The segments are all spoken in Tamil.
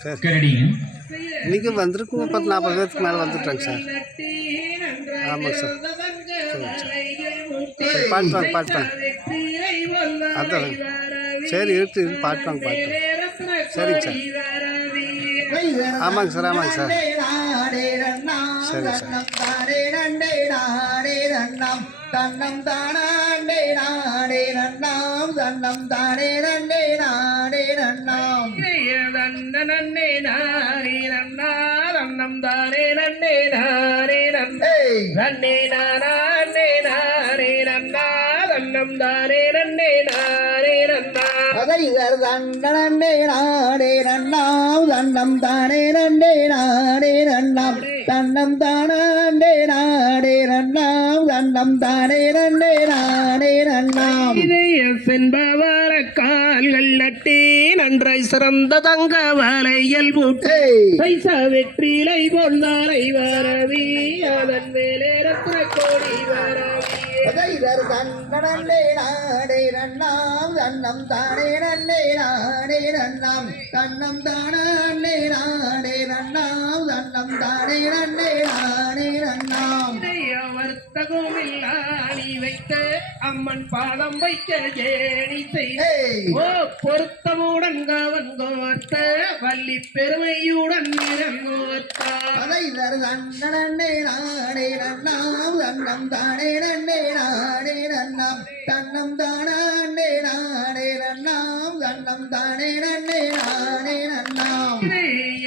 சரி கரடிங்க. இன்றைக்கி வந்திருக்குங்க 40 பேருக்கு மேலே வந்துட்டாங்க சார். ஆமாங்க சார். சரிங்க சார். சரி பாட்டுவாங்க அதான் சரி இருக்குது பாட்டுவாங்க சரிங்க சார். ஆமாங்க சார் சரிங்க சார். தன்னம் தானே நாடே நன்னாம் தன்னம் தானே நன்னே நாடே நன்னாம் நன்னே நாரே நன்னா தன்னம் தானே நன்னே நாரே நன்னே நன்னே நானே நாரே நன்னா தன்னம் தானே நன்னே நாரே நன்னா அதைதர் தன்னே நாடே நன்னாம் தன்னம் தானே நன்னே நாடே நன்னாம் தன்னம் தானே நாடே நன்னாம் தன்னம் தானே நன்னே நாடே நன்னாம் சென்பவர கால்கள் நட்டே நன்றாய் சிறந்த தங்க வலையல் முட்டை பைசா வெற்றிலை பொன்னாரை வரவி அதன் மேலே ரத்ன கோடி வரவி அதைதர் தன்னே நாடே நன்னாம் தன்னம் தானே நன்னே நாடே நன்னாம் தன்னம் தானே நாடே நன்னாம் தன்னம் தானே நன்னே நாடே நன்னாம் வர்த்தகமில்லா நீ வைத்த அம்மன் பாதம் வைக்க ஏணி செய்த பொருத்தமுடன் கவன் கோர்த்த வள்ளி பெருமையுடன் நிறங்கோர்த்தார் அதைதர் தன்னே நாடே நன்னாம் தன்னம் தானே நன்னே நாடே நன்னாம் தன்னம் தானே நாடே நன்னாம் தன்னம் தானே நன்னே நாடே நன்னாம்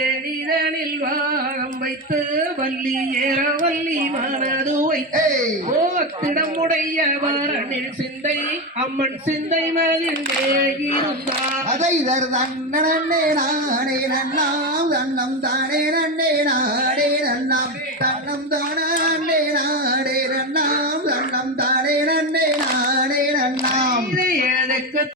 எனிதனில் வாகம் வைத்து வள்ளி ஏற வள்ளி மனது வைத்து திடமுடைய வாரனில் சிந்தை அம்மன் சிந்தை மதில் இருந்தார் அதைதர் தன்னே நாடே நன்னாம் தன்னம் தானே நன்னே நாடே நன்னாம் தன்னம் தானே நாடே நன்னாம் தன்னம் தானே நன்னே நாடே நன்னாம் எனக்கு